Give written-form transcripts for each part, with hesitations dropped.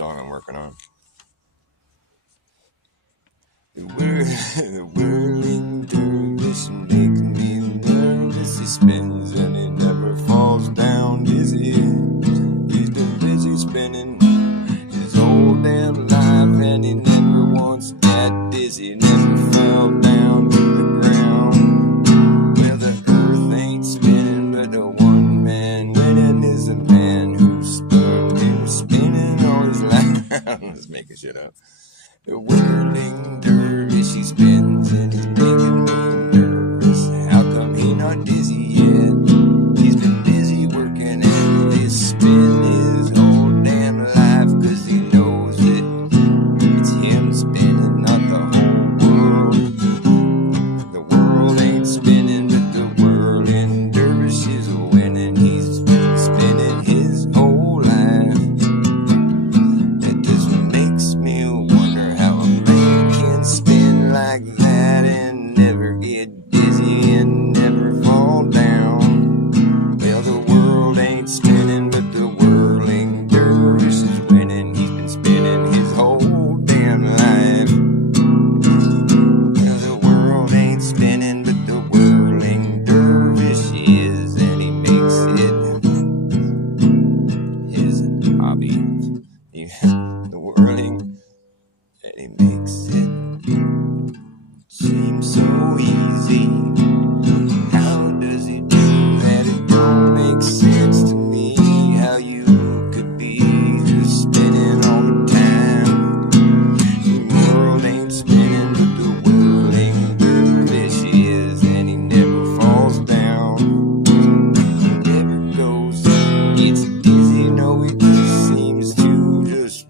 song I'm working on. The whirling dervish makes me nervous. He spins and he never falls down dizzy. He's been busy spinning his whole damn life, and he never once got dizzy. Never fell down to the ground. Well, the earth ain't spinning, but the one man winning is a man who's been spinning all his life. I'm just making shit up. The whirling dervish, he spins and he's making me nervous. How come he not dizzy yet? He's been busy working at this spin his whole damn life, 'cause he knows that it's him spinning, not the whole world. The world ain't spinning, but the whirling dervish is winning. He's been spinning his whole life. That just makes me wonder how a man can spin like that and never get dizzy and never fall down. Well, the world ain't spinning, but the whirling dervish is winning. He's been spinning his whole damn life. Well, the world ain't spinning, but the whirling dervish is, and he makes it his hobby. The whirling, and he makes it seem so easy. How does he do that? It don't make sense to me. How you could be just spinning all the time. The world ain't spinning, but the whirling dervish is, and he never falls down. He never goes, gets dizzy. No, he just seems to just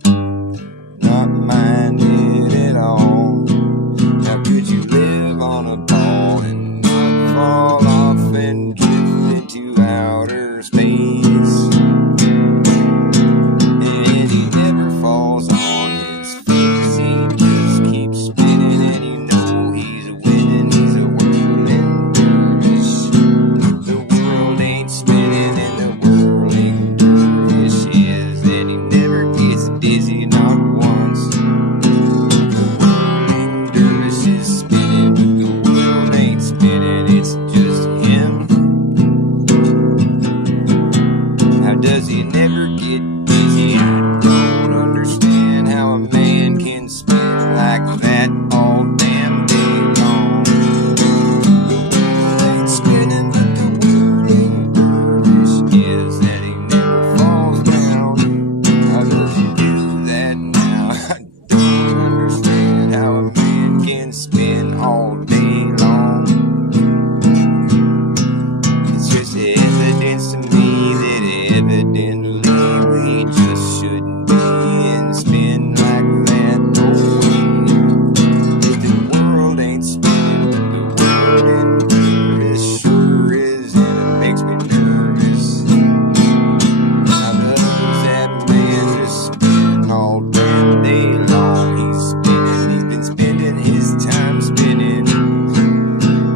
not mind it at all. How could you live on a ball and not fall off and drift into outer space? And he never falls on his face. He just keeps spinning, and you know he's winning. He's a whirling dervish. The world ain't spinning, and the whirling dervish is, and he never gets dizzy, not once. The whirling dervish is spinning, but the world ain't spinning. It's just him. How does he never get dizzy? I don't understand how a man can spin like that all damn day long. The world ain't spinning, but the whirling dervish is, and he never falls down. How does he do that now? I don't understand how a man can spin all day long. It's just evidence to me that evidently we just shouldn't be in spin like that. No way. The world ain't spinning, but the whirling dervish sure is, and it makes me nervous. How does that man just spin all damn day long? He's spinning, he's been spending his time spinning.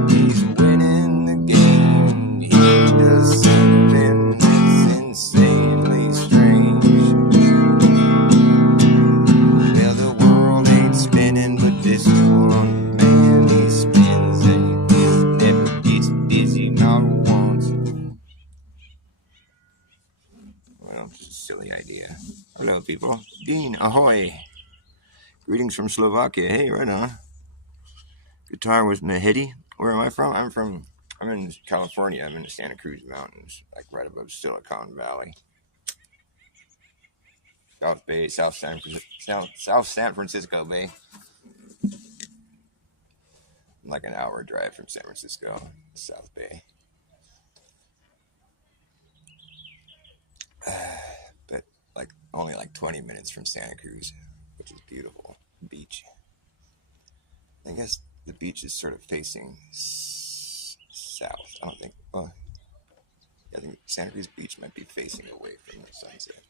He's winning the game. He does something that's insanely strange. Well, the world ain't spinning, but this one man, he spins and he never gets dizzy, not once. Well, it's a silly idea. Hello, people. Dean, ahoy. Greetings from Slovakia. Hey, right on. Guitar was Mehedi. Where am I from? I'm in California. I'm in the Santa Cruz Mountains, like right above Silicon Valley. South Bay, South San Francisco Bay. I'm like an hour drive from San Francisco, South Bay. But like only like 20 minutes from Santa Cruz, which is beautiful. Beach. I guess the beach is sort of facing south. I don't think. Well, I think Santa Cruz Beach might be facing away from the sunset.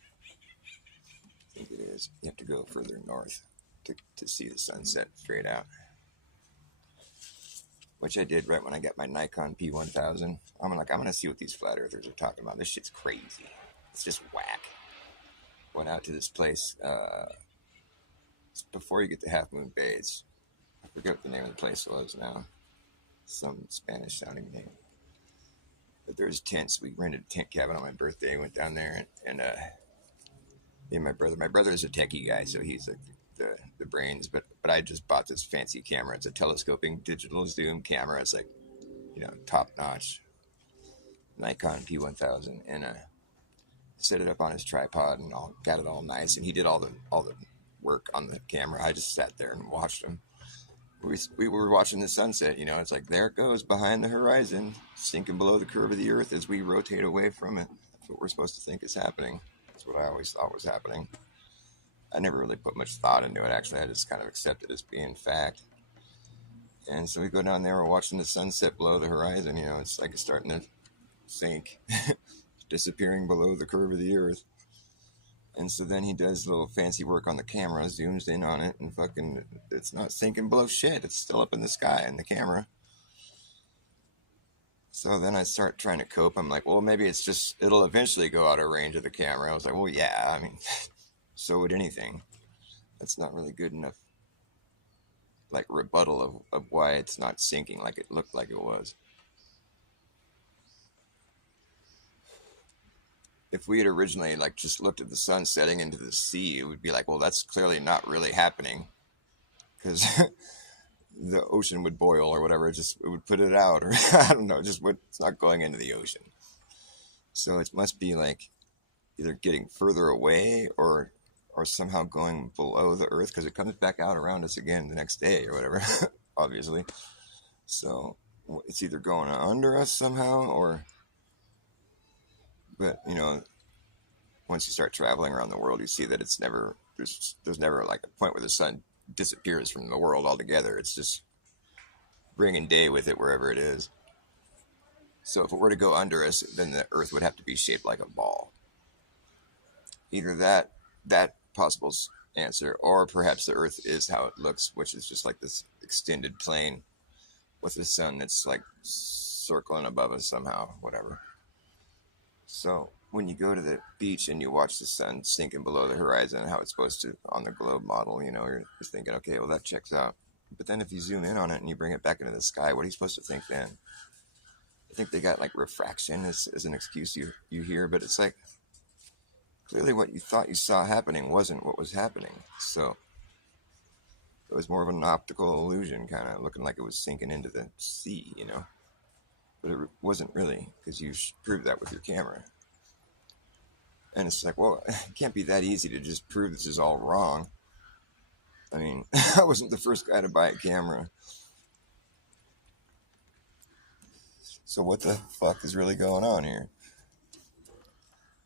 I think it is. You have to go further north to see the sunset straight out. Which I did right when I got my Nikon P1000. I'm gonna see what these flat earthers are talking about. This shit's crazy. It's just whack. went out to this place before you get to Half Moon Bay. I forget what the name of the place was now. Some Spanish sounding name. But there's tents. We rented a tent cabin on my birthday. Went down there and me and my brother. My brother is a techie guy, so he's like the brains. But I just bought this fancy camera. It's a telescoping digital zoom camera. It's like, top notch Nikon P1000, and set it up on his tripod and got it all nice. And he did all the work on the camera. I just sat there and watched him. We were watching the sunset. It's like, there it goes behind the horizon, sinking below the curve of the earth as we rotate away from it. That's what we're supposed to think is happening. That's what I always thought was happening. I never really put much thought into it, actually. I just kind of accepted it as being fact. And so we go down there, we're watching the sunset below the horizon. It's like it's starting to sink, disappearing below the curve of the earth. And so then he does a little fancy work on the camera, zooms in on it, and fucking, it's not sinking below shit. It's still up in the sky in the camera. So then I start trying to cope. I'm like, well, maybe it'll eventually go out of range of the camera. I was like, well, yeah, I mean, so would anything. That's not really good enough, like, rebuttal of why it's not sinking like it looked like it was. If we had originally just looked at the sun setting into the sea, it would be like, well, that's clearly not really happening, because the ocean would boil or whatever. It would put it out, or I don't know, it's not going into the ocean. So it must be like either getting further away or somehow going below the earth, because it comes back out around us again the next day or whatever, obviously. So it's either going under us somehow but once you start traveling around the world, you see that there's never like a point where the sun disappears from the world altogether. It's just bringing day with it wherever it is. So if it were to go under us, then the earth would have to be shaped like a ball. Either that possible answer, or perhaps the earth is how it looks, which is just like this extended plane with the sun that's like circling above us somehow, whatever. So when you go to the beach and you watch the sun sinking below the horizon, how it's supposed to on the globe model, you're just thinking, okay, well, that checks out. But then if you zoom in on it and you bring it back into the sky, what are you supposed to think then? I think they got like refraction as an excuse you hear, but it's like, clearly what you thought you saw happening wasn't what was happening. So it was more of an optical illusion, kind of looking like it was sinking into the sea, But it wasn't really, because you proved that with your camera. And it's like, well, it can't be that easy to just prove this is all wrong. I mean, I wasn't the first guy to buy a camera. So what the fuck is really going on here?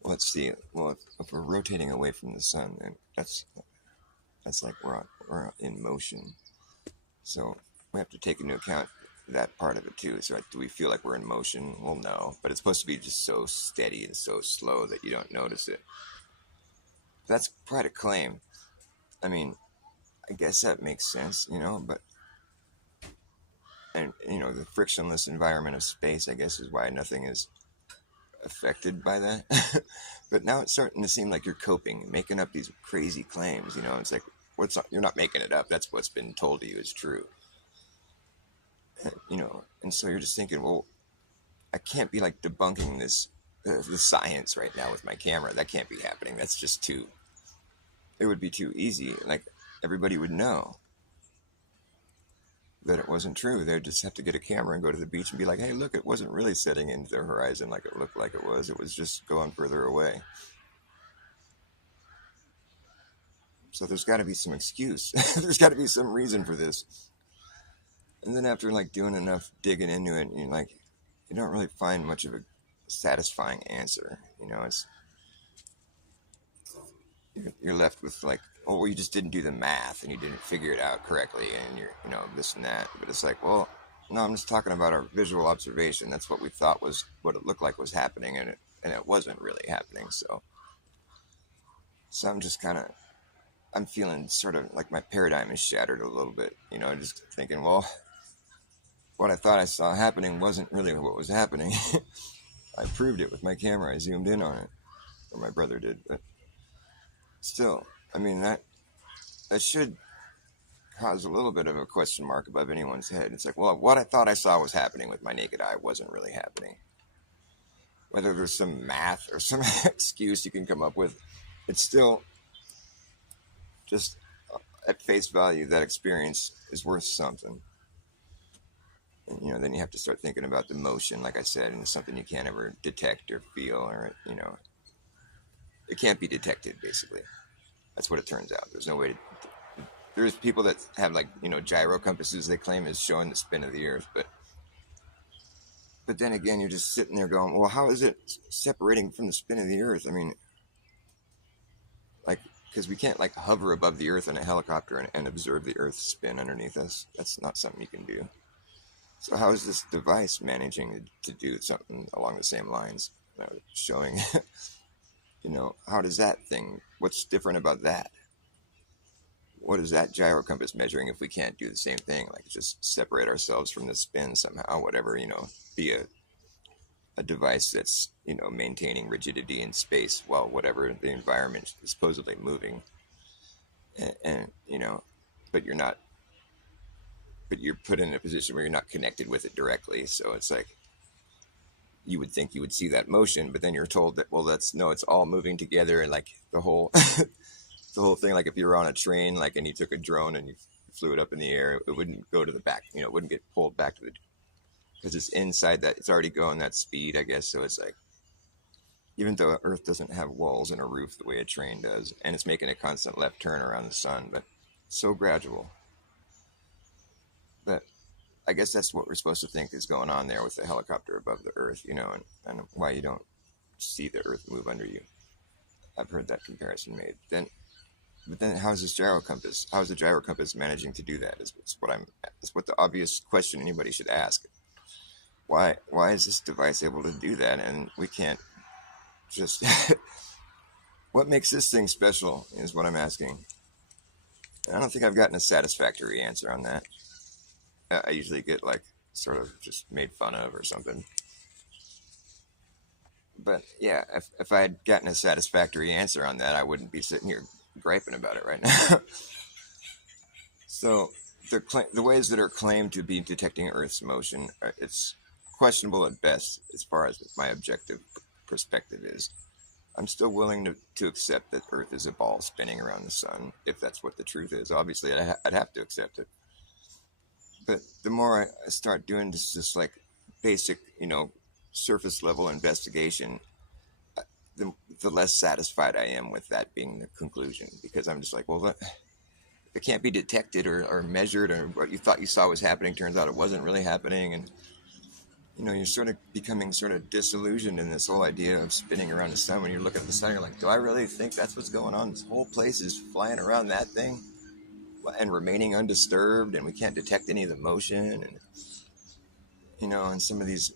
Let's see. Well, if we're rotating away from the sun, then that's like we're in motion. So we have to take into account that part of it too. So do we feel like we're in motion? Well, no, but it's supposed to be just so steady and so slow that you don't notice it. That's quite a claim. I mean, I guess that makes sense, but the frictionless environment of space, I guess, is why nothing is affected by that. But now it's starting to seem like you're coping, making up these crazy claims. It's like, you're not making it up. That's what's been told to you is true. And so you're just thinking, well, I can't be like debunking the science right now with my camera. That can't be happening. That's just it would be too easy. Like, everybody would know that it wasn't true. They'd just have to get a camera and go to the beach and be like, hey, look, it wasn't really setting into the horizon like it looked like it was. It was just going further away. So there's got to be some excuse. There's got to be some reason for this. And then after doing enough digging into it, you don't really find much of a satisfying answer. You're left with oh, well, you just didn't do the math and you didn't figure it out correctly, and you're this and that. But it's like, well, no, I'm just talking about our visual observation. That's what we thought was what it looked like was happening, and it wasn't really happening. So I'm just I'm feeling sort of like my paradigm is shattered a little bit. Just thinking, well, what I thought I saw happening wasn't really what was happening. I proved it with my camera. I zoomed in on it, or my brother did. But still, I mean, that should cause a little bit of a question mark above anyone's head. It's like, well, what I thought I saw was happening with my naked eye wasn't really happening. Whether there's some math or some excuse you can come up with, it's still just at face value, that experience is worth something. And, then you have to start thinking about the motion, like I said, and it's something you can't ever detect or feel, or, it can't be detected, basically. That's what it turns out. There's no way to. There's people that have, like, gyro compasses they claim is showing the spin of the earth, but then again, you're just sitting there going, well, how is it separating from the spin of the earth? I mean, like, because we can't, like, hover above the earth in a helicopter and observe the earth spin underneath us. That's not something you can do. So how is this device managing to do something along the same lines? Showing, how does that thing, what's different about that? What is that gyro compass measuring if we can't do the same thing? Like, just separate ourselves from the spin somehow, whatever, be a device that's, maintaining rigidity in space while whatever the environment is supposedly moving. And but you're not, but you're put in a position where you're not connected with it directly. So it's like, you would think you would see that motion, but then you're told that, well, it's all moving together, and like the whole the whole thing, like if you were on a train, like, and you took a drone and you flew it up in the air, it wouldn't go to the back, it wouldn't get pulled back to the, because it's inside that, it's already going that speed, I guess. So it's like, even though Earth doesn't have walls and a roof the way a train does, and it's making a constant left turn around the sun, but so gradual. But I guess that's what we're supposed to think is going on there with the helicopter above the Earth, and why you don't see the Earth move under you. I've heard that comparison made. But then how is this gyro compass? How is the gyro compass managing to do that? Is what the obvious question anybody should ask. Why is this device able to do that, and we can't just? What makes this thing special is what I'm asking. I don't think I've gotten a satisfactory answer on that. I usually get, like, sort of just made fun of or something. But yeah, if I had gotten a satisfactory answer on that, I wouldn't be sitting here griping about it right now. So the ways that are claimed to be detecting Earth's motion, it's questionable at best as far as my objective perspective is. I'm still willing to accept that Earth is a ball spinning around the sun, if that's what the truth is. Obviously, I'd have to accept it. But the more I start doing this, just like basic, surface level investigation, the less satisfied I am with that being the conclusion, because I'm just like, well, it can't be detected or measured, or what you thought you saw was happening turns out it wasn't really happening. And you're sort of becoming sort of disillusioned in this whole idea of spinning around the sun. When you look at the sun, you're like, do I really think that's what's going on? This whole place is flying around that thing and remaining undisturbed, and we can't detect any of the motion. And some of these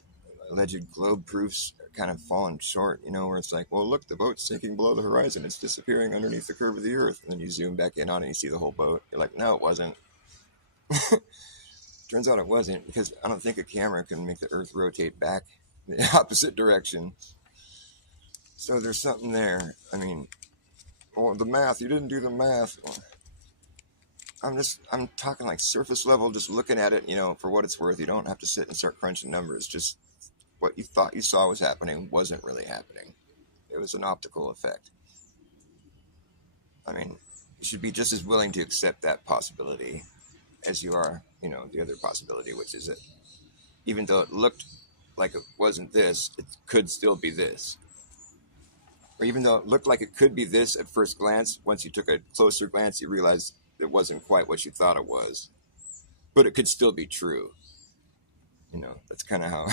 alleged globe proofs are kind of falling short, where it's like, well, look, the boat's sinking below the horizon, it's disappearing underneath the curve of the earth, and then you zoom back in on it and you see the whole boat. You're like, no, it wasn't. Turns out it wasn't, because I don't think a camera can make the earth rotate back the opposite direction. So there's something there. I mean, well, the math, you didn't do the math. I'm talking like surface level, just looking at it, for what it's worth. You don't have to sit and start crunching numbers. Just what you thought you saw was happening wasn't really happening. It was an optical effect. I mean, you should be just as willing to accept that possibility as you are, the other possibility, which is that even though it looked like it wasn't this, it could still be this. Or even though it looked like it could be this at first glance, once you took a closer glance, you realized it wasn't quite what you thought it was. But it could still be true. That's kind of how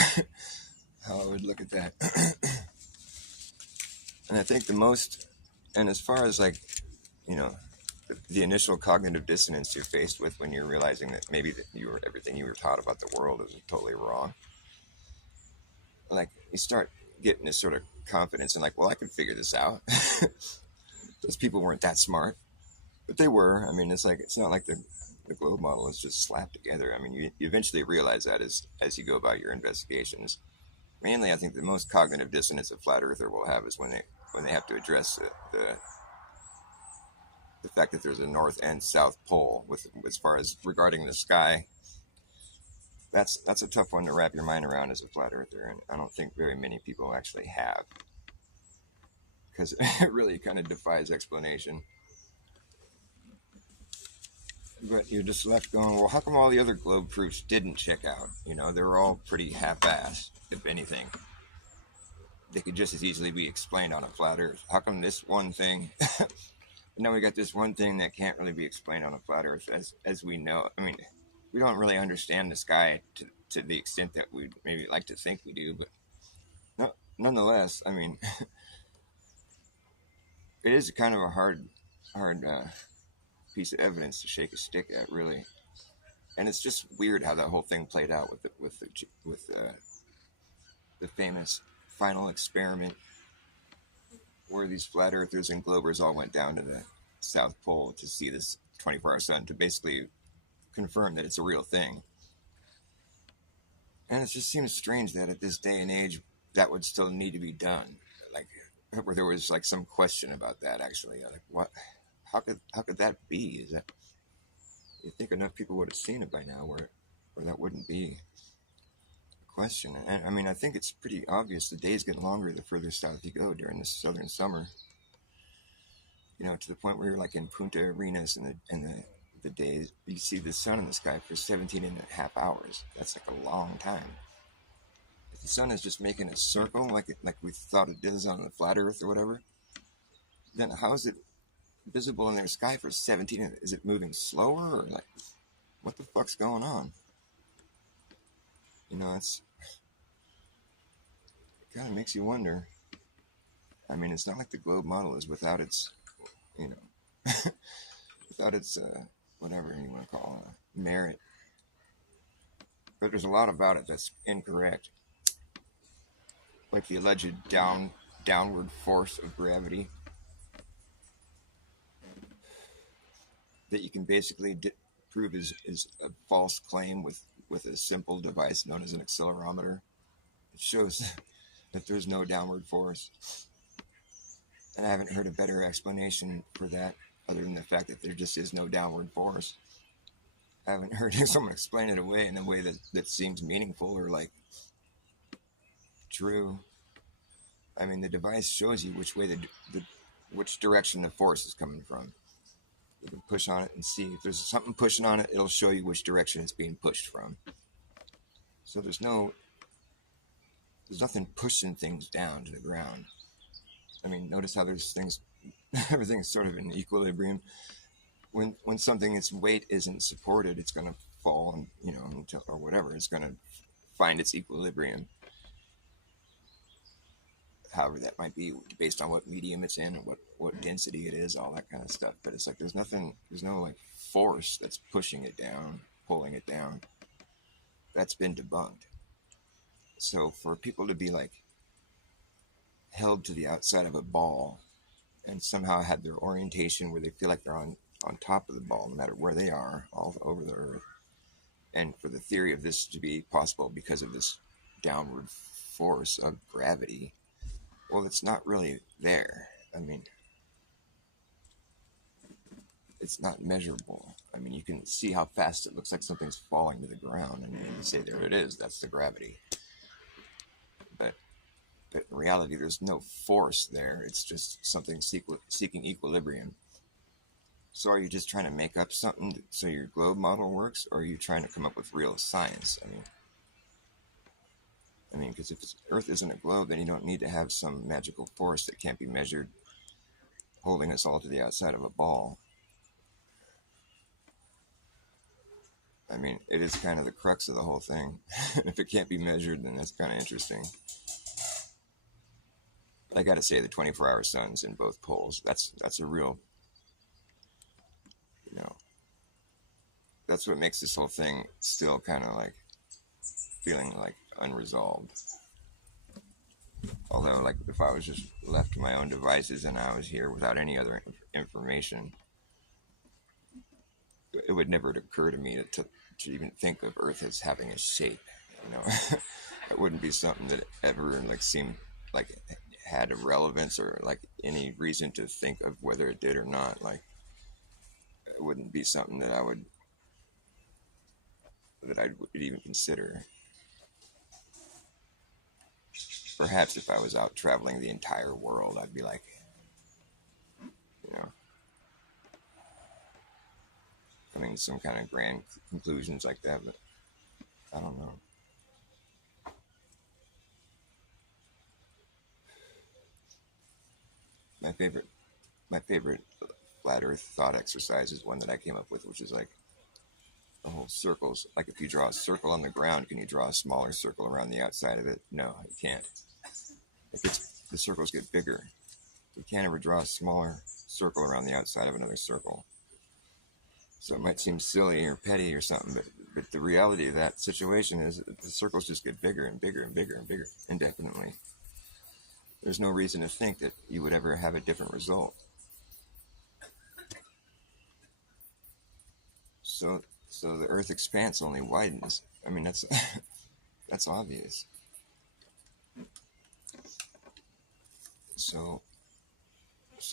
I would look at that. And I think and as far as, like, the initial cognitive dissonance you're faced with when you're realizing that maybe that everything you were taught about the world is totally wrong. Like, you start getting this sort of confidence and, like, well, I can figure this out. Those people weren't that smart, but they were. I mean, it's not like the globe model is just slapped together. I mean, you eventually realize that as you go about your investigations. Mainly, I think the most cognitive dissonance a flat earther will have is when they have to address the fact that there's a North and South Pole with as far as regarding the sky. That's a tough one to wrap your mind around as a flat earther, and I don't think very many people actually have, because it really kind of defies explanation. But you're just left going, well, how come all the other globe proofs didn't check out? You know, they're all pretty half-assed, if anything. They could just as easily be explained on a flat Earth. How come this one thing? Now we got this one thing that can't really be explained on a flat Earth, as we know. I mean, we don't really understand the sky to the extent that we maybe like to think we do, but no, nonetheless, I mean, it is kind of a hard piece of evidence to shake a stick at, really. And it's just weird how that whole thing played out with the famous final experiment, where these flat earthers and globers all went down to the South Pole to see this 24-hour sun to basically confirm that it's a real thing. And it just seems strange that at this day and age that would still need to be done. Like, where there was like some question about that, actually. Like, what? How could that be? Is that, you think enough people would have seen it by now, where that wouldn't be a question? And I mean, I think it's pretty obvious the days get longer the further south you go during the southern summer. You know, to the point where you're like in Punta Arenas and the days you see the sun in the sky for 17.5 hours. That's like a long time. If the sun is just making a circle like we thought it does on the flat Earth or whatever, then how is it visible in their sky for 17? Is it moving slower, or like, what the fuck's going on? You know, it kind of makes you wonder. I mean, it's not like the globe model is without its, you know, without its whatever you want to call it, merit. But there's a lot about it that's incorrect, like the alleged downward force of gravity that you can basically prove is a false claim with a simple device known as an accelerometer. It shows that there's no downward force. And I haven't heard a better explanation for that other than the fact that there just is no downward force. I haven't heard someone explain it away in a way that seems meaningful or like true. I mean, the device shows you which way which direction the force is coming from. You can push on it and see if there's something pushing on it. It'll show you which direction it's being pushed from. So there's nothing pushing things down to the ground. I mean, notice how there's things, everything is sort of in equilibrium. When something, its weight isn't supported, it's going to fall, and you know, until, or whatever, it's going to find its equilibrium. However that might be, based on what medium it's in and what density it is, all that kind of stuff. But it's like there's no like force that's pushing it down, pulling it down. That's been debunked. So for people to be like held to the outside of a ball and somehow have their orientation where they feel like they're on top of the ball, no matter where they are, all over the earth, and for the theory of this to be possible because of this downward force of gravity, well, it's not really there. I mean, it's not measurable. I mean, you can see how fast it looks like something's falling to the ground, and you say, there it is, that's the gravity. But in reality, there's no force there. It's just something seeking equilibrium. So are you just trying to make up something so your globe model works, or are you trying to come up with real science? I mean, because if Earth isn't a globe, then you don't need to have some magical force that can't be measured holding us all to the outside of a ball. I mean, it is kind of the crux of the whole thing. If it can't be measured, then that's kind of interesting. I gotta say, the 24-hour sun's in both poles. That's a real, you know, that's what makes this whole thing still kind of like feeling like unresolved. Although, like, if I was just left to my own devices and I was here without any other information, it would never occur to me to even think of Earth as having a shape. You know, it wouldn't be something that ever like seemed like it had a relevance or like any reason to think of whether it did or not. Like, it wouldn't be something that I would even consider. Perhaps if I was out traveling the entire world, I'd be like, you know, coming to some kind of grand conclusions like that. But I don't know. My favorite, my favorite flat Earth thought exercise is one that I came up with, which is like the whole circles. Like if you draw a circle on the ground, can you draw a smaller circle around the outside of it? No, you can't. The circles get bigger. You can't ever draw a smaller circle around the outside of another circle. So it might seem silly or petty or something, but the reality of that situation is that the circles just get bigger and bigger and bigger and bigger indefinitely. There's no reason to think that you would ever have a different result. So the Earth expanse only widens. I mean, that's that's obvious. So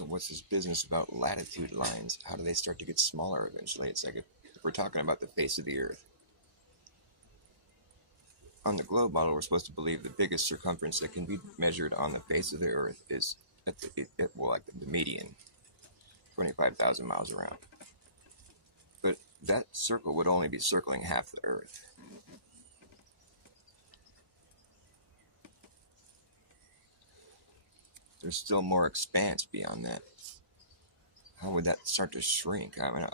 what's this business about latitude lines? How do they start to get smaller eventually? It's like if we're talking about the face of the Earth. On the globe model, we're supposed to believe the biggest circumference that can be measured on the face of the Earth is at the median, 25,000 miles around. But that circle would only be circling half the Earth. There's still more expanse beyond that. How would that start to shrink? I mean,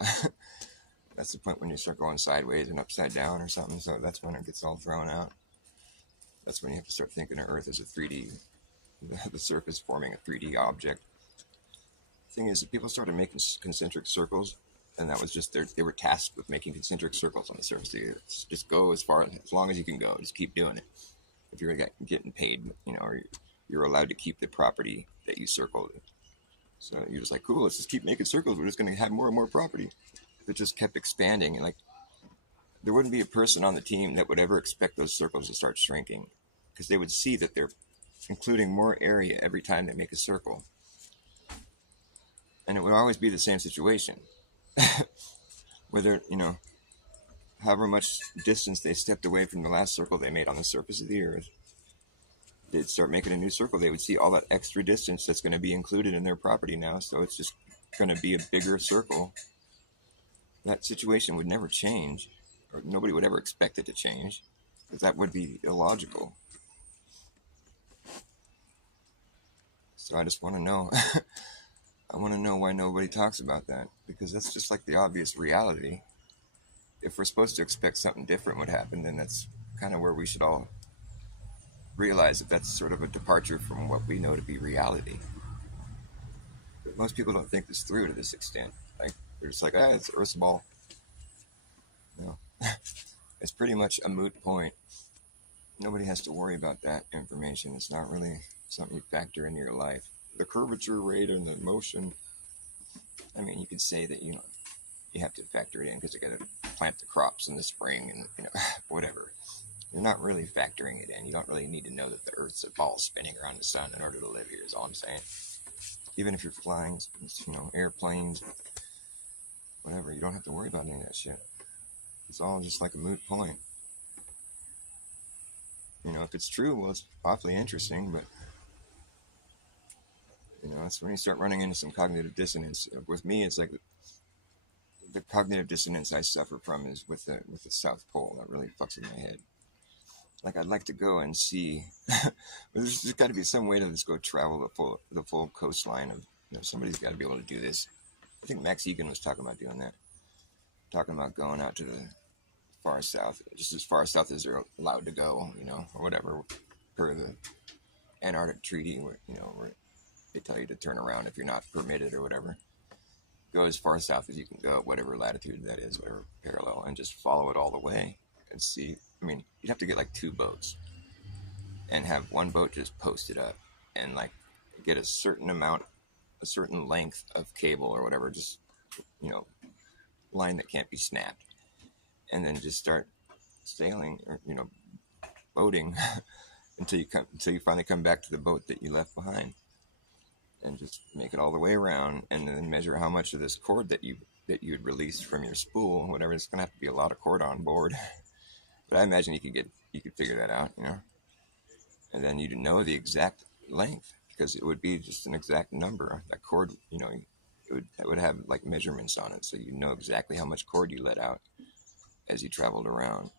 that's the point when you start going sideways and upside down or something. So that's when it gets all thrown out. That's when you have to start thinking of Earth as a 3D, the surface forming a 3D object. The thing is that people started making concentric circles, and that was just they were tasked with making concentric circles on the surface of the Earth. Just go as long as you can go. Just keep doing it. If you're getting paid, or you're allowed to keep the property that you circled. So you're just like, cool, let's just keep making circles. We're just going to have more and more property. If it just kept expanding, and there wouldn't be a person on the team that would ever expect those circles to start shrinking, because they would see that they're including more area every time they make a circle. And it would always be the same situation. Whether, however much distance they stepped away from the last circle they made on the surface of the Earth, they'd start making a new circle. They would see all that extra distance that's going to be included in their property now. So it's just going to be a bigger circle. That situation would never change, or nobody would ever expect it to change, because that would be illogical. So I just want to know. I want to know why nobody talks about that, because that's just like the obvious reality. If we're supposed to expect something different would happen, then that's kind of where we should all realize that that's sort of a departure from what we know to be reality. But most people don't think this through to this extent. Like, they're just like, it's Earth's ball. No. It's pretty much a moot point. Nobody has to worry about that information. It's not really something you factor into your life. The curvature rate and the motion. I mean, you could say that, you have to factor it in because you got to plant the crops in the spring and, whatever. You're not really factoring it in. You don't really need to know that the Earth's a ball spinning around the sun in order to live here, is all I'm saying. Even if you're flying, airplanes, whatever, you don't have to worry about any of that shit. It's all just like a moot point. If it's true, well, it's awfully interesting, but, that's when you start running into some cognitive dissonance. With me, it's like the cognitive dissonance I suffer from is with the South Pole. That really fucks with my head. Like, I'd like to go and see. There's got to be some way to just go travel the full coastline of. Somebody's got to be able to do this. I think Max Egan was talking about doing that. Talking about going out to the far south, just as far south as they're allowed to go, or whatever, per the Antarctic Treaty, where they tell you to turn around if you're not permitted or whatever. Go as far south as you can go, whatever latitude that is, whatever parallel, and just follow it all the way and see. I mean, you'd have to get like 2 boats and have one boat just posted up and get a certain length of cable or whatever, just, line that can't be snapped, and then just start sailing or, boating until you finally come back to the boat that you left behind, and just make it all the way around, and then measure how much of this cord that you that you'd release from your spool, whatever. It's gonna have to be a lot of cord on board. But I imagine you could figure that out, and then you'd know the exact length because it would be just an exact number. That cord, it would have like measurements on it, so you know exactly how much cord you let out as you traveled around.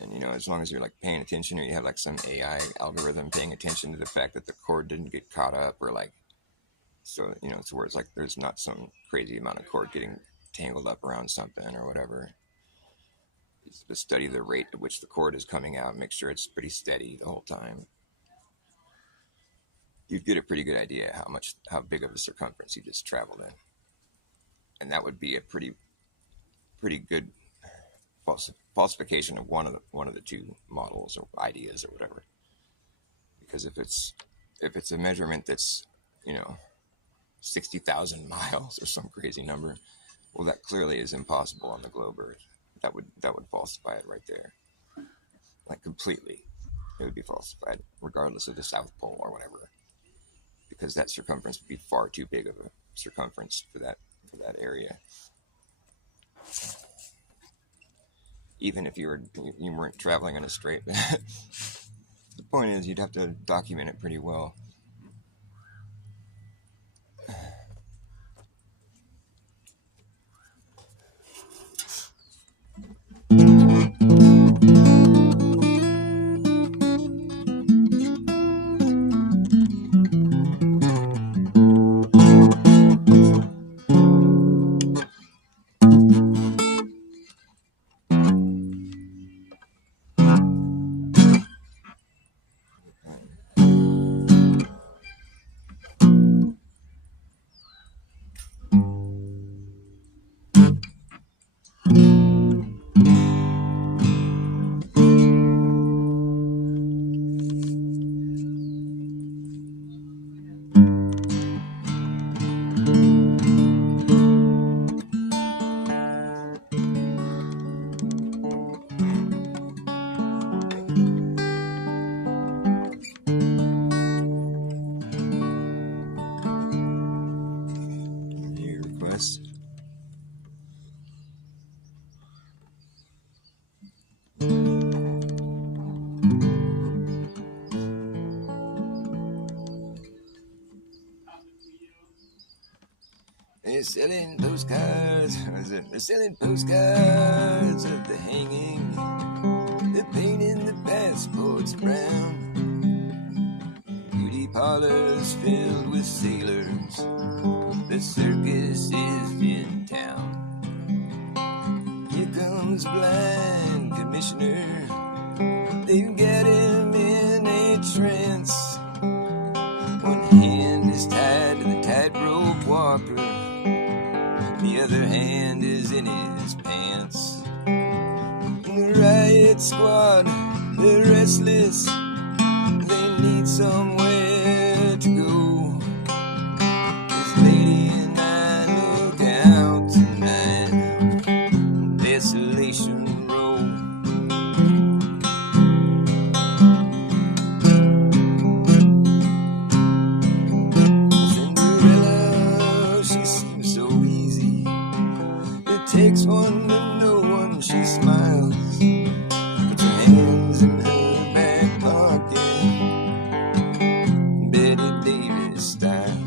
And as long as you're like paying attention, or you have like some AI algorithm paying attention to the fact that the cord didn't get caught up, or like, so it's where it's like there's not some crazy amount of cord getting tangled up around something or whatever. It's to study the rate at which the cord is coming out, make sure it's pretty steady the whole time. You'd get a pretty good idea how big of a circumference you just traveled in, and that would be a pretty good falsification of one of the two models or ideas or whatever. Because if it's a measurement that's 60,000 miles or some crazy number, well, that clearly is impossible on the globe Earth. That would falsify it right there, like completely. It would be falsified regardless of the South Pole or whatever, because that circumference would be far too big of a circumference for that area. Even if you weren't traveling on a straight. The point is, you'd have to document it pretty well. They're selling postcards. They're selling postcards of the hanging. They're painting the passports brown. Beauty parlors filled with sailors. The circus is in town. Here comes blind commissioner. They've got him in a trance. One hand is tied to the tightrope walker. The other hand is in his pants. The riot squad, they're restless. They need somewhere to go. This lady and I look out tonight. Desolation Row. Cinderella, she seems so easy. It takes one to know one, she smiles. Puts her hands in her back pocket, Betty Davis style.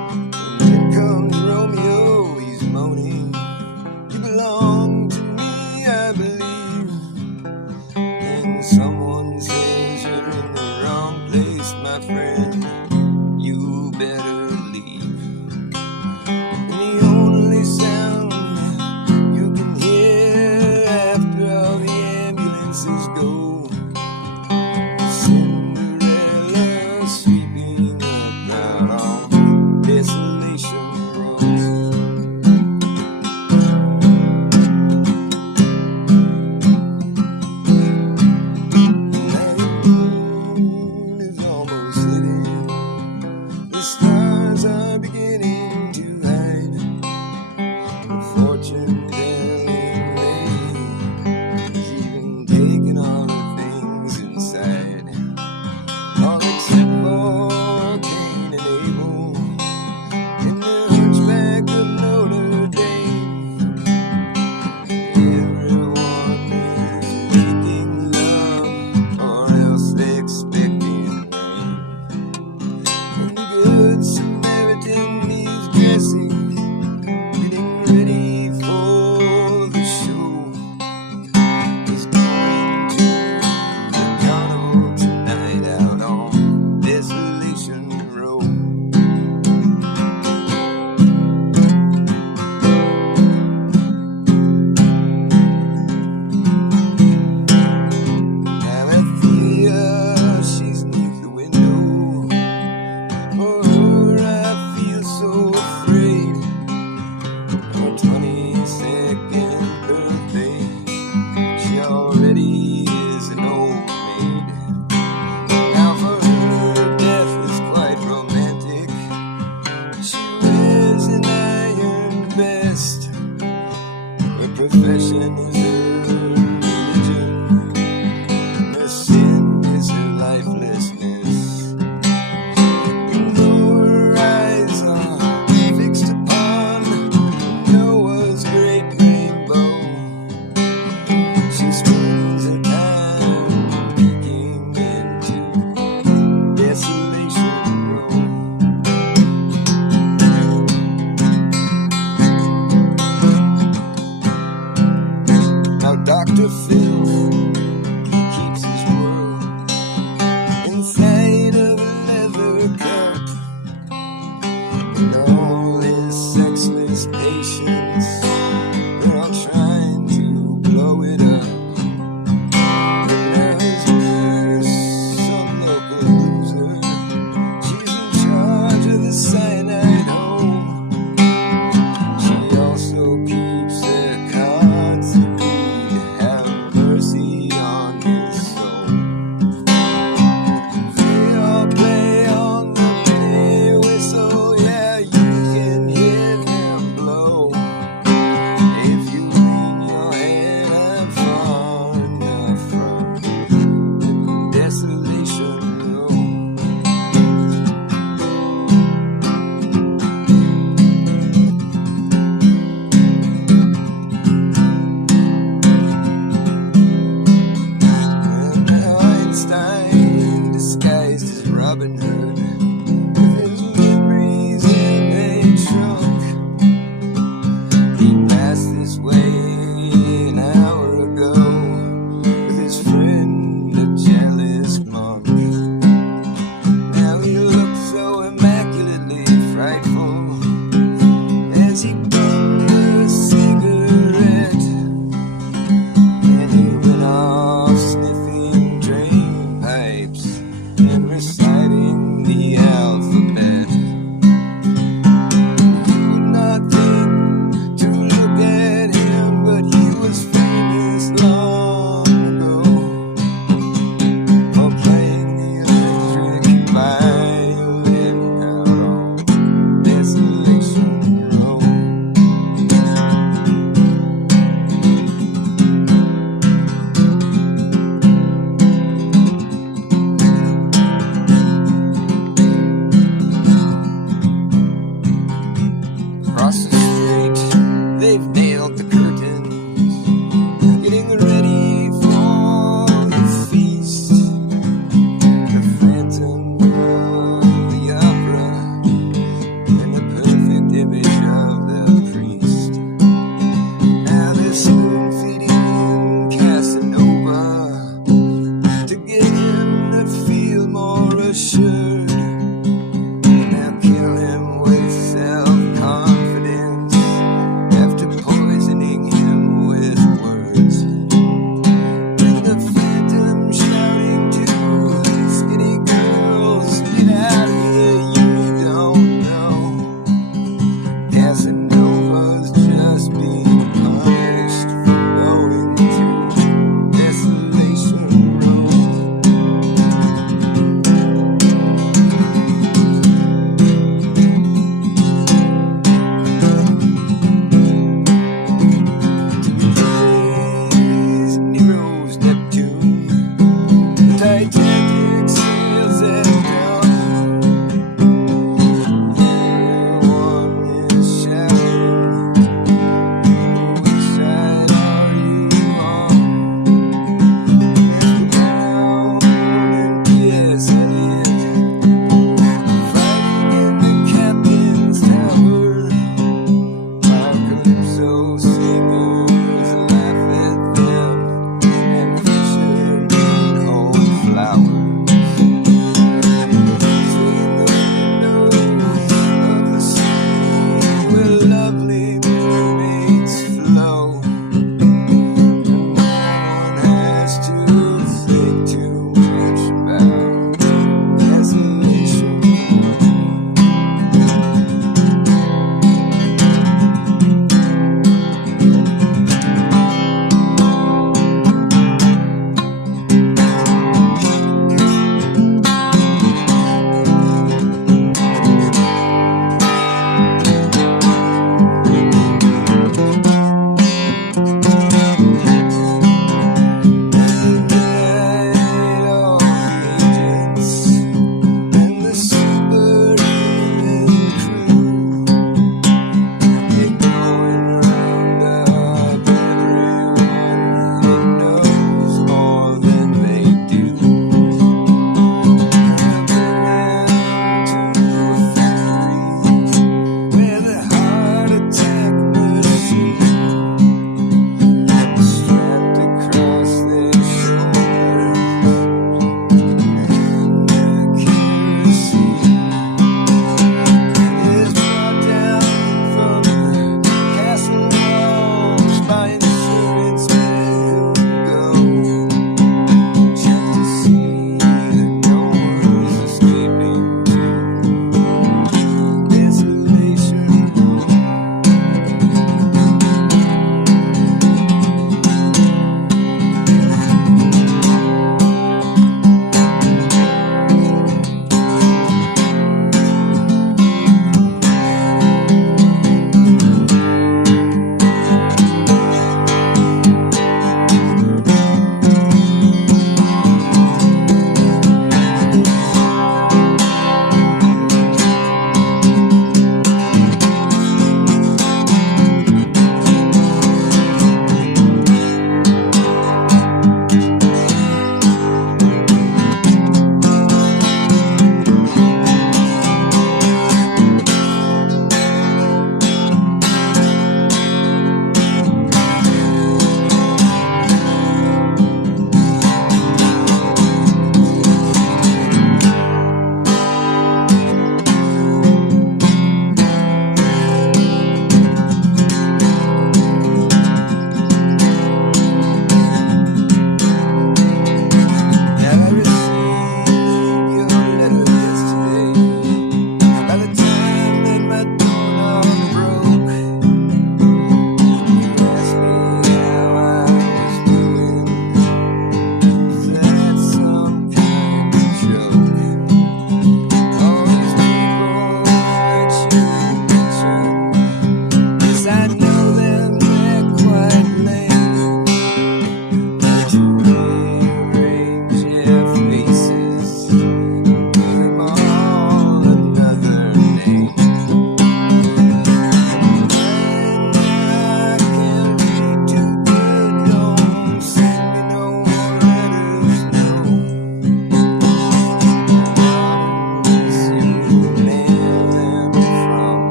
And here comes Romeo, he's moaning. You belong to me, I believe. And someone says you're in the wrong place, my friend. You better leave. And the only sound you can hear after all the ambulances go, Cinderella sweeping up out on Desolation Row. filth. He keeps his world inside of a leather cup, and all his sexless patients, they're all trying to blow it up. And now his nurse, some local loser, she's in charge of the cyanide home. She also keeps their cards to read. Have mercy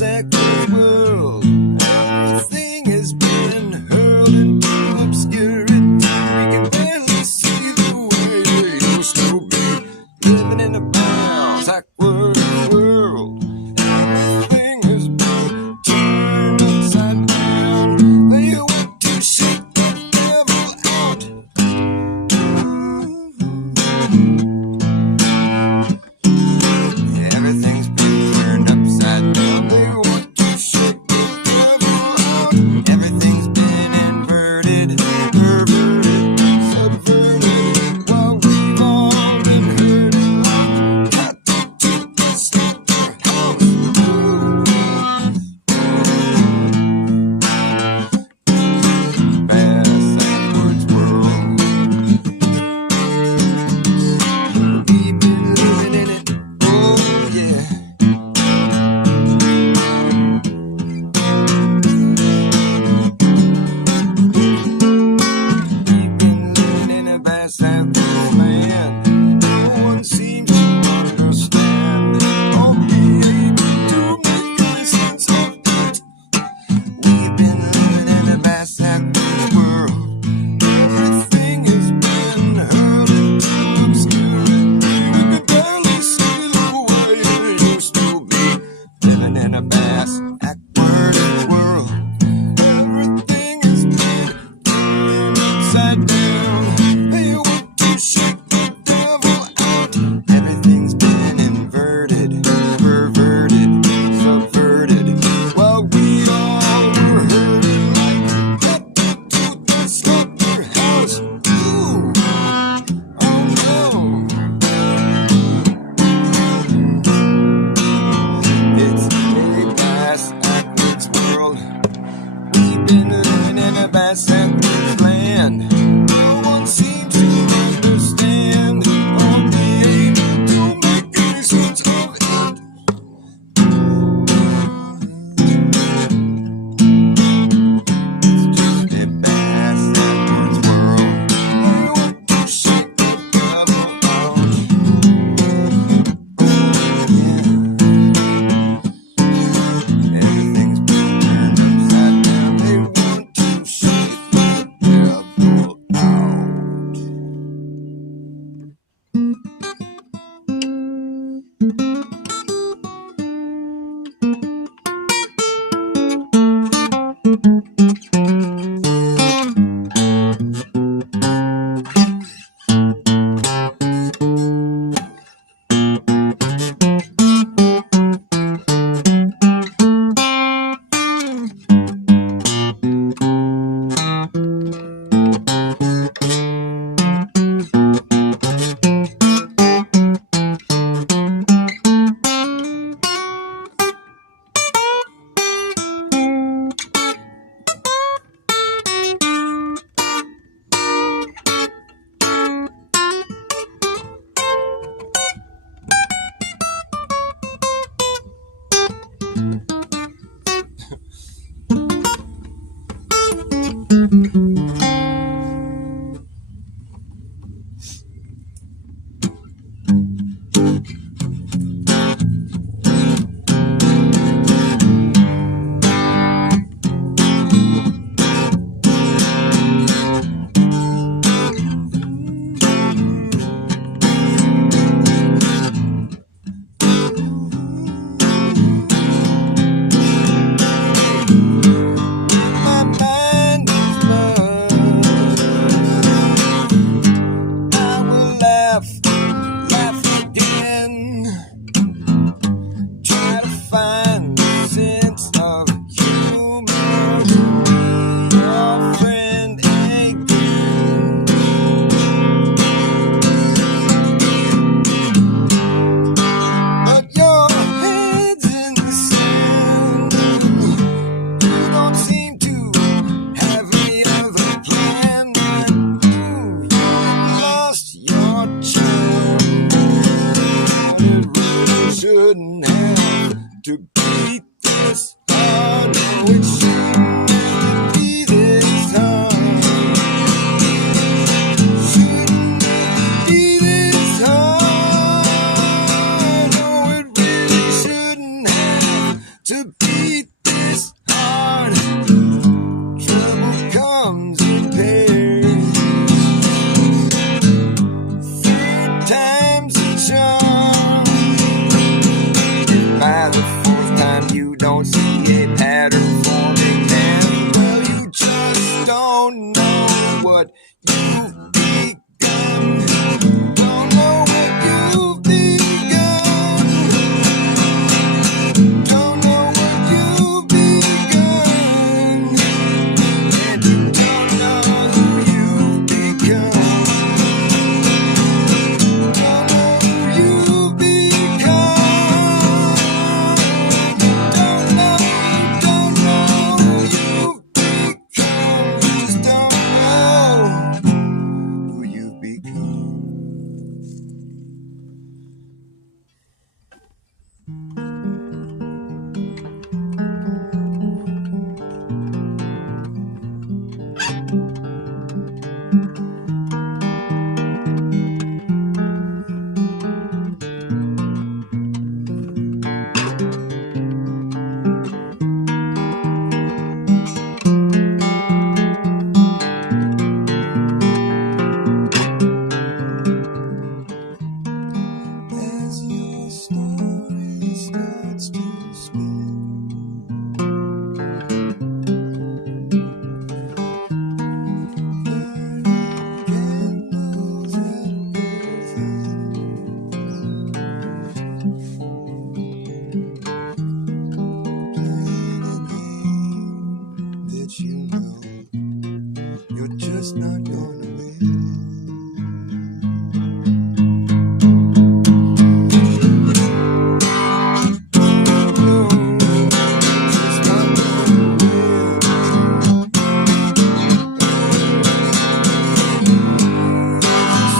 backwards world. Everything has been hurled into obscurity. We can barely see the way they used to be. Living in a backwards world. Everything has been turned upside down. They want to shake the devil out. Everything's been turned upside down. They want to shake the devil out. Everything's been inverted, perverted, subverted. While we've all been hurting like cattle to the slaughterhouse. Backwards world. We've been living in it. Oh yeah. We've been living in a backwards land. No one seems to understand or be able to make any sense of it. We've been living in a backwards world. Everything has been hurled into obscurity. We could barely see the way it used to be. Living in a backwards world. Everything has been turned upside down. They want to shake the devil out. Everything's been inverted, perverted, subverted. While we all were hurting like cattle to the slaughterhouse. Ooh, oh no. It's a backwards world. We've been living in a backwards land. No one seems to understand or be able to make any sense of it. It's just a backwards what you've begun. Don't know what you've begun. Don't know what you've begun. And you don't know who you've become. Don't know who you've become. Don't know who you've become. Just don't know who you've become. As your story starts to spin, burning candles and playing a game that you know you're just not gonna win.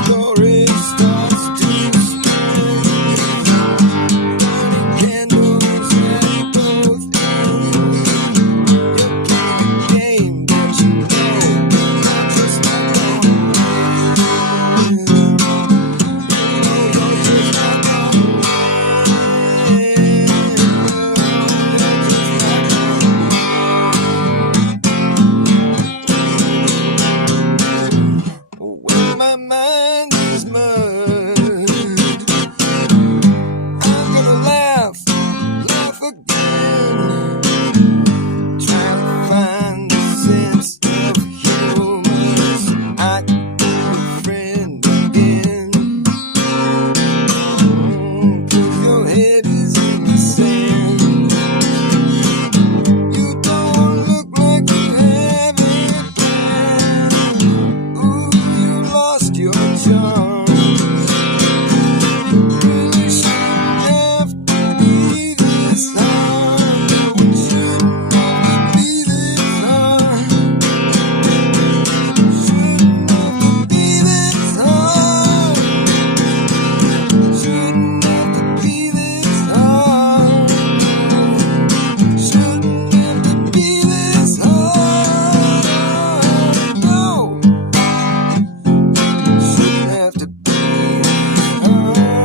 Story starts to spin, candles at both ends. You're playing a game that you know you're just not gonna win. You know you're just not gonna win. When my mind is mud, I'm gonna laugh again, trying to find the sense of humor. I am a friend again. 'Cause your head is in the sand. You don't look like you have it planned. Ooh, you lost your charm. Really shouldn't have to be this hard. It shouldn't have to be this hard. Shouldn't have to be this hard. Shouldn't have to be this hard. Shouldn't have to be this hard. No. Shouldn't have to be this hard.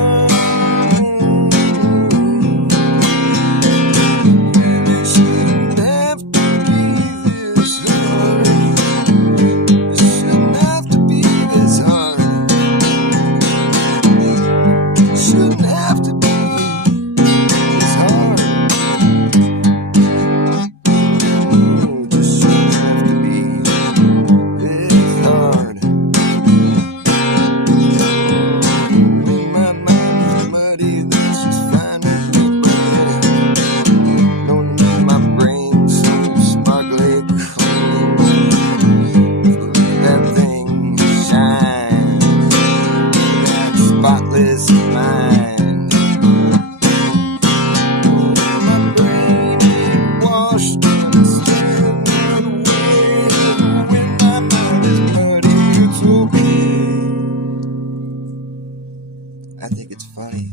Really shouldn't have to be this hard. It shouldn't have to be this hard. It shouldn't have to be this hard. It just shouldn't have to be this hard. When my mind is muddy, that's just fine with me, baby. Don't need my brain so sparkly clean. That thing shine, that spotless mind. My brain ain't washed and standing away. When my mind is muddy, it's okay. I think it's funny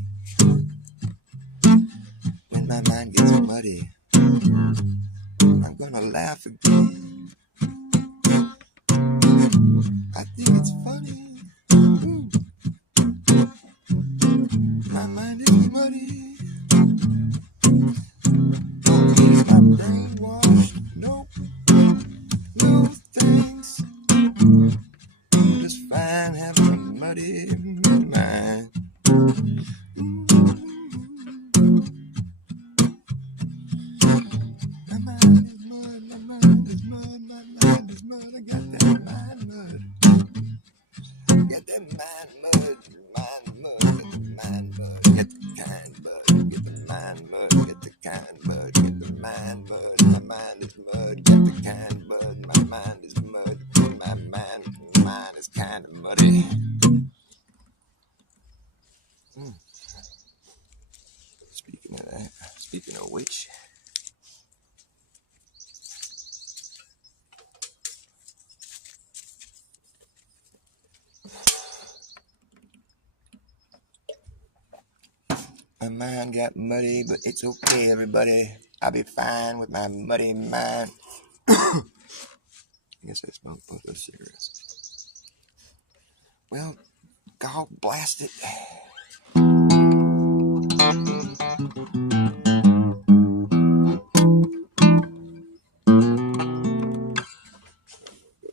when my mind gets muddy. I'm gonna laugh again. I think it's funny. Ooh. My mind is muddy. Don't need my brain washed. Nope. No thanks. Just fine having a muddy mind. My mind is mud, my mind is mud, my mind is mud. I got that mind mud. kind of muddy. Speaking of that, speaking of which, my mind got muddy, but it's okay, everybody. I'll be fine with my muddy mind. I guess I smoked both those cigarettes. Well, God blast it.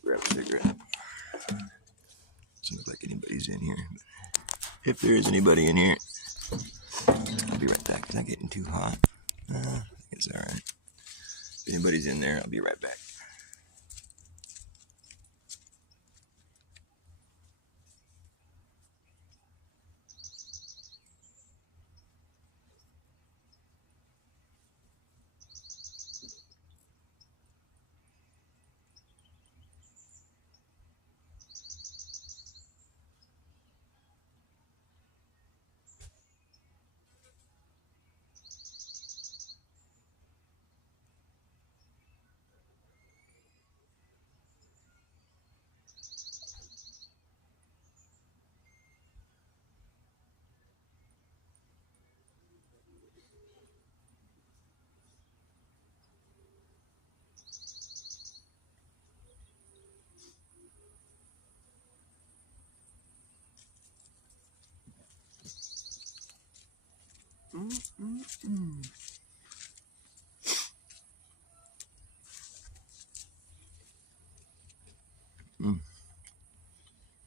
Grab a cigarette. Doesn't look like anybody's in here. If there is anybody in here, I'll be right back. It's not getting too hot. I think it's alright. If anybody's in there, I'll be right back.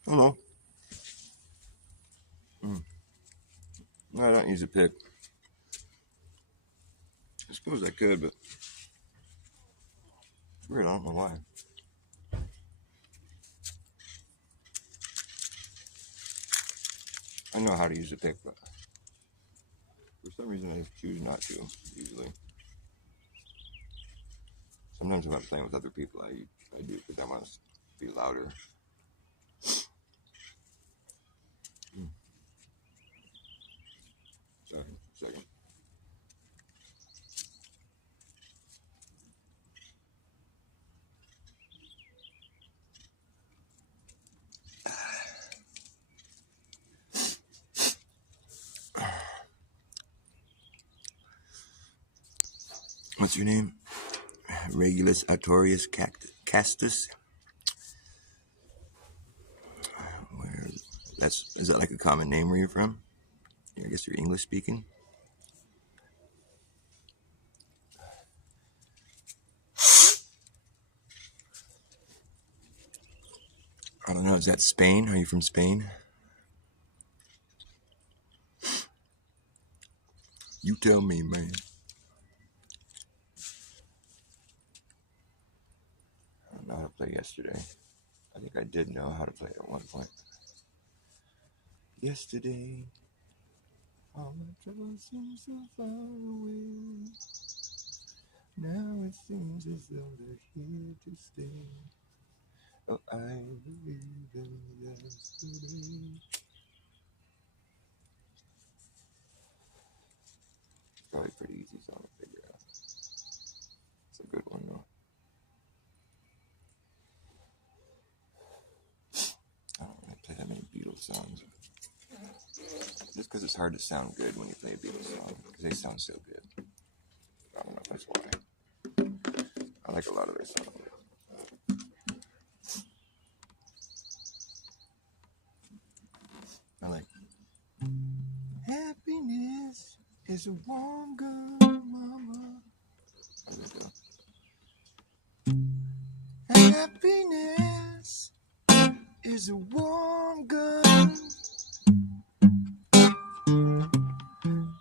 Hello. No, I don't use a pick. I suppose I could, but weird, I don't know why. I know how to use a pick, but for some reason I choose not to, usually. Sometimes if I'm playing with other people, I do because I want to be louder. Second. What's your name? Regulus Artorius Castus. Is that like a common name where you're from? I guess you're English speaking. I don't know. Is that Spain? Are you from Spain? You tell me, man. I don't know how to play yesterday. I think I did know how to play at one point. Yesterday, all my troubles seem so far away. Now it seems as though they're here to stay. Oh, I believe in yesterday. It's probably a pretty easy song to figure out. It's a good one, though. I don't really play that many Beatles songs. Just because it's hard to sound good when you play a Beatles song, because they sound so good. I don't know if that's why. I like a lot of their songs. I like happiness is a warm gun, mama. How does it go? Happiness is a warm gun.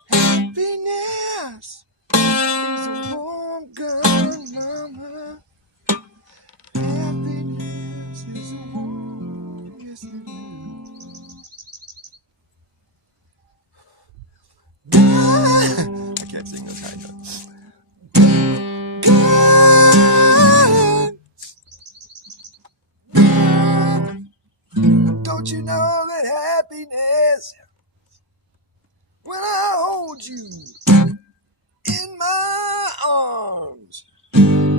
Happiness is a warm gun, mama. Happiness is a warm, yes it is. I can't sing those high notes. you know that happiness, when I hold you in my arms, and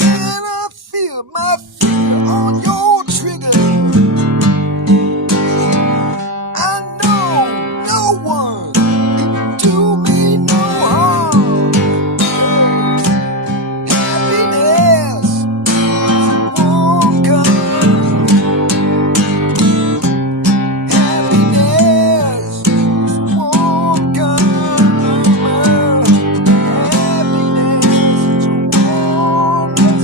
I feel my finger on your trigger, I know no one can do me no harm. Happiness won't come. Happiness won't come. Happiness won't come.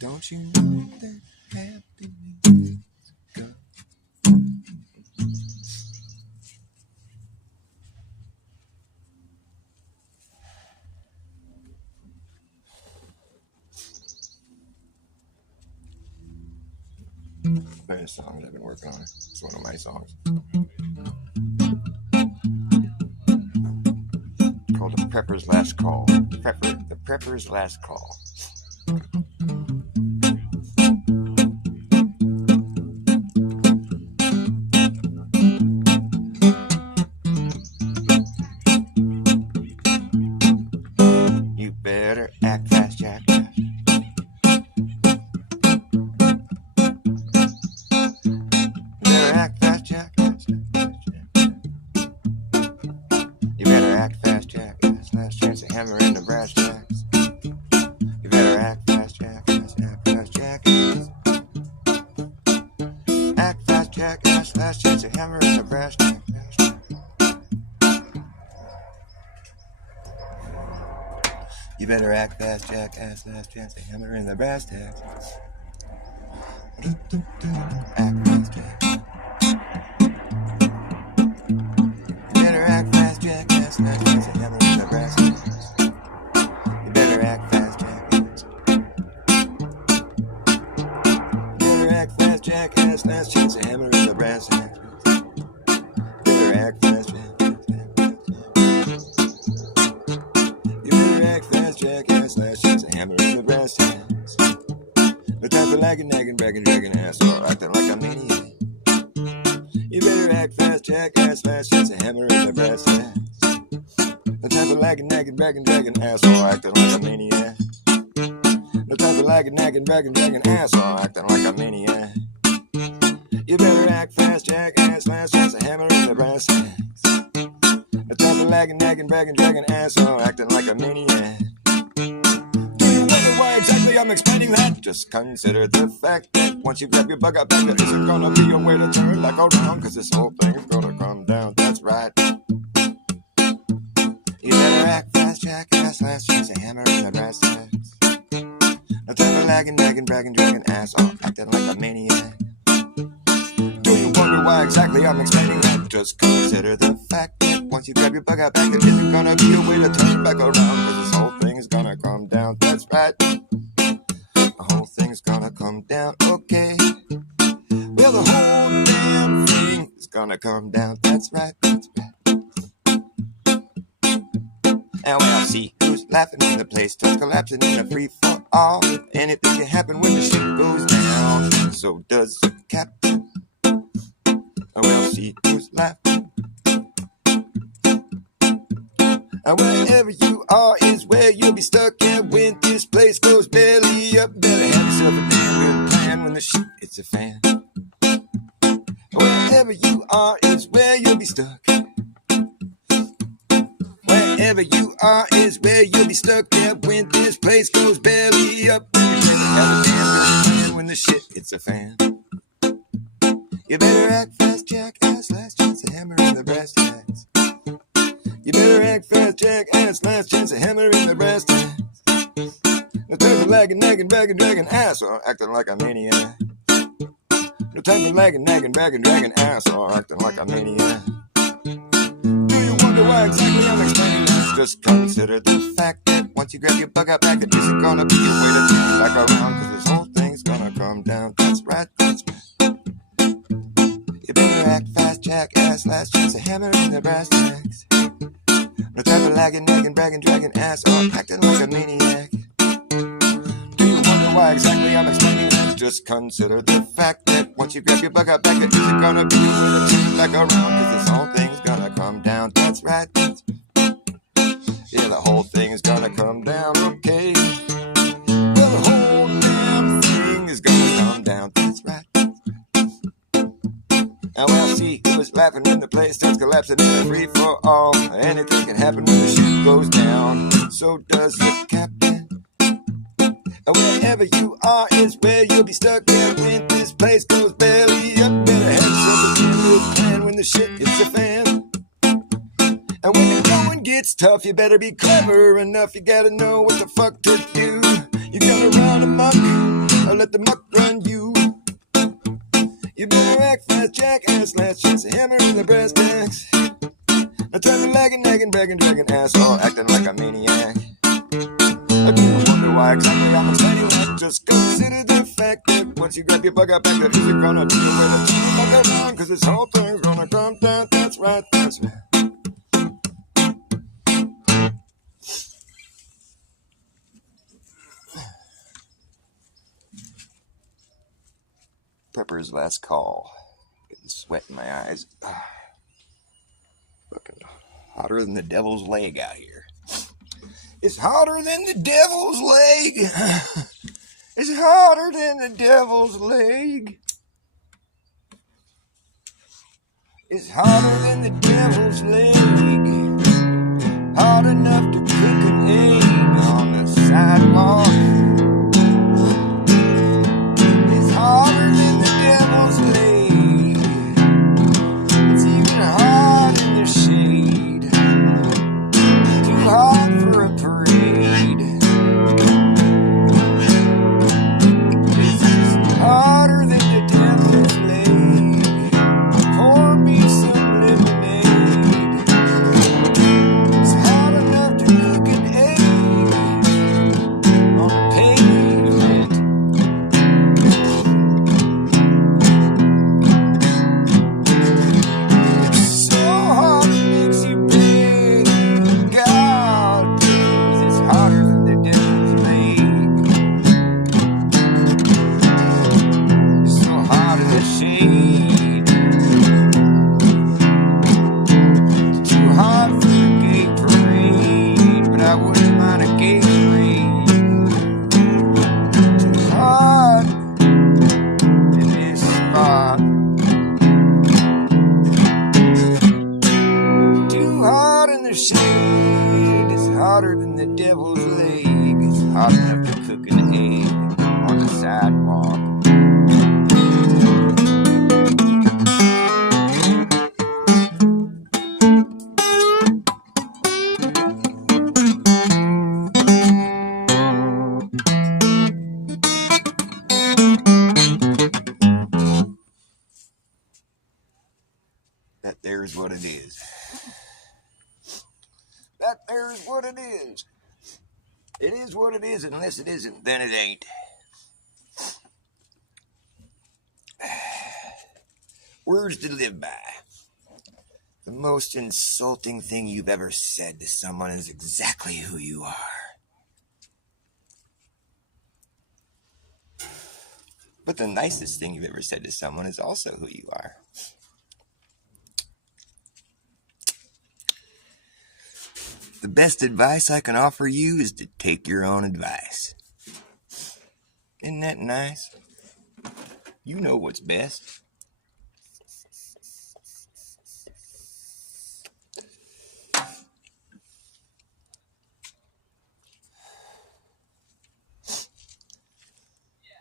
Don't you know that happiness comes? Best songs I've been working on. It's one of my songs. Called The Prepper's Last Call. The Prepper's Last Call. You better act fast, Jack. You better act fast, Jack. Last chance to hammer in the brass tacks. You better act fast, Jack. Act fast, Jack. Act fast, Jack. Last chance to hammer in the brass tacks. You better act fast, Jack. Last chance to hammer in the brass tacks. Act fast, Jack. You better act fast, Jack. Last chance to hammer in the brass tacks. You better act fast, Jack. You better act fast, Jack. Last chance to hammer in the brass tacks. You better act fast, Jack. You better act fast, Jack. Last chance to hammer in the brass tacks. No time for lagging, nagging, bragging, dragging ass, or acting like a maniac. You better act fast, jackass, last chance to hammer in the brass tacks. No time for lagging, nagging, bragging, dragging ass, or acting like a maniac. No time for lagging, nagging, bragging, dragging ass, or acting like a maniac. You better act fast, jackass, last chance to hammer in the brass tacks. No time for lagging, nagging, bragging, dragging ass, or acting like a maniac. Why exactly I'm explaining that? Just consider the fact that once you grab your bug out back, there isn't gonna be a way to turn back around, cause this whole thing is gonna come down, that's right. You better act fast, jackass, last chance to hammer in the brass tacks. No time for lagging, nagging, bragging, dragging ass, all acting like a maniac. Do you wonder why exactly I'm explaining that? Just consider the fact that once you grab your bug out back, there isn't gonna be a way to turn back around, cause this whole thing is gonna come down, that's right. The whole thing's gonna come down, okay. Well, the whole damn thing is gonna come down, that's right, that's right. And we'll see who's laughing when the place starts collapsing in a free for all. Anything can happen when the ship goes down. So does the captain. We'll see who's laughing. And wherever you are is where you'll be stuck. And when this place goes belly up, better have yourself a damn good plan when the shit hits a fan. Wherever you are is where you'll be stuck. Wherever you are is where you'll be stuck. And when this place goes belly up, you better have a damn good plan when the shit hits a fan. You better act fast, jackass, last chance to hammer in the brass tacks. You better act fast, jackass, last chance to hammer in the brass tacks. No time for lagging, nagging, bragging, dragging ass, or acting like a maniac. No time for lagging, nagging, bragging, dragging ass, or acting like a maniac. Do you wonder why exactly I'm explaining this? Just consider the fact that once you grab your bug out back, it isn't gonna be a way to turn back around, cause this whole thing's gonna come down, that's right, that's right. You better act fast, jackass, last chance to hammer in the brass tacks. No time for lagging, nagging, bragging, dragging ass off, acting like a maniac. Do you wonder why exactly I'm explaining this? Just consider the fact that once you grab your bug out back, is it gonna be when it turns back around? Cause this whole thing's gonna come down, that's right. Yeah, the whole thing is gonna come down, okay. Well, the whole damn thing is gonna come down, that's right. Now we'll see who is laughing when the place starts collapsing in a free for all. Anything can happen when the ship goes down. So does the captain. Wherever you are is where you'll be stuck there when this place goes belly up. Better have something to plan when the shit hits the fan. And when the going gets tough, you better be clever enough. You gotta know what the fuck to do. You gotta run amok or let the muck run you. You better act fast, jackass, last chance, a hammer in the brass tacks. No time to lagging, nagging, bragging, dragging ass, all acting like a maniac. I do wonder why exactly I'm explaining that. Just consider the fact that once you grab your bug out back, that is it gonna be the way that you fuck around. Cause this whole thing's gonna come down, that's right, that's right. Pepper's last call. Getting sweat in my eyes. Fucking hotter than the devil's leg out here. It's hotter than the devil's leg. It's hotter than the devil's leg. It's hotter than the devil's leg. Hot enough to cook an egg on the sidewalk. It's hotter than the devil's leg. It's even hot in the shade. Too hot for a parade. It's just hotter than the devil's leg. Pour me some lemonade. It's hot enough to cook an egg on the pavement. It's so hot it makes you big. God, please, it's hotter than the devil's leg. It's so hot in the shade. It's too hot for a gay parade, but I wouldn't mind a gay parade. Too hot in this spot. Too hot in the shade. It's hotter than the devil's leg. It's hot enough to cook an egg on the sidewalk. That there's what it is. That there's what it is. It is what it is, and unless it isn't, then it ain't. Words to live by. The most insulting thing you've ever said to someone is exactly who you are. But the nicest thing you've ever said to someone is also who you are. The best advice I can offer you is to take your own advice. Isn't that nice? You know what's best.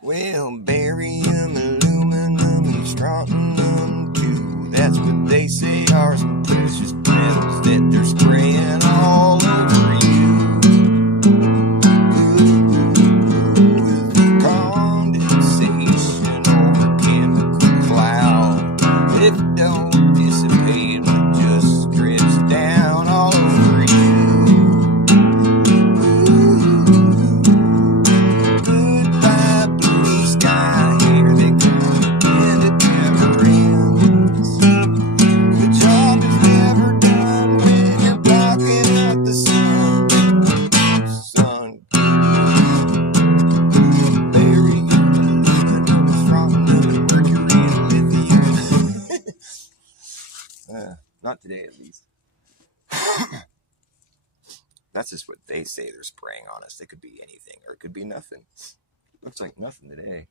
Well, barium, aluminum, and strontium too. That's what they say are some precious metals that they're spraying all over you. With condensation over chemical cloud. If it don't dissipate, it just drips down all over you. Goodbye, blue sky. Here they come again, it never ends. The job is never done when you're blocked today, at least. That's just what they say they're spraying on us. It could be anything, or it could be nothing. Looks like nothing today.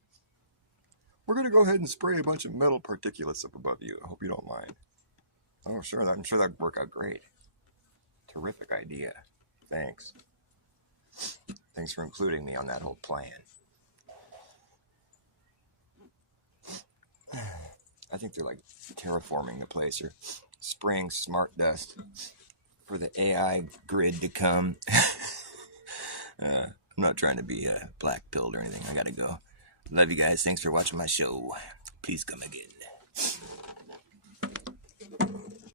We're going to go ahead and spray a bunch of metal particulates up above you. I hope you don't mind. Oh, sure. I'm sure that'd work out great. Terrific idea. Thanks. Thanks for including me on that whole plan. I think they're like terraforming the place or spraying smart dust for the AI grid to come. I'm not trying to be black pilled or anything. I gotta go. Love you guys. Thanks for watching my show. Please come again.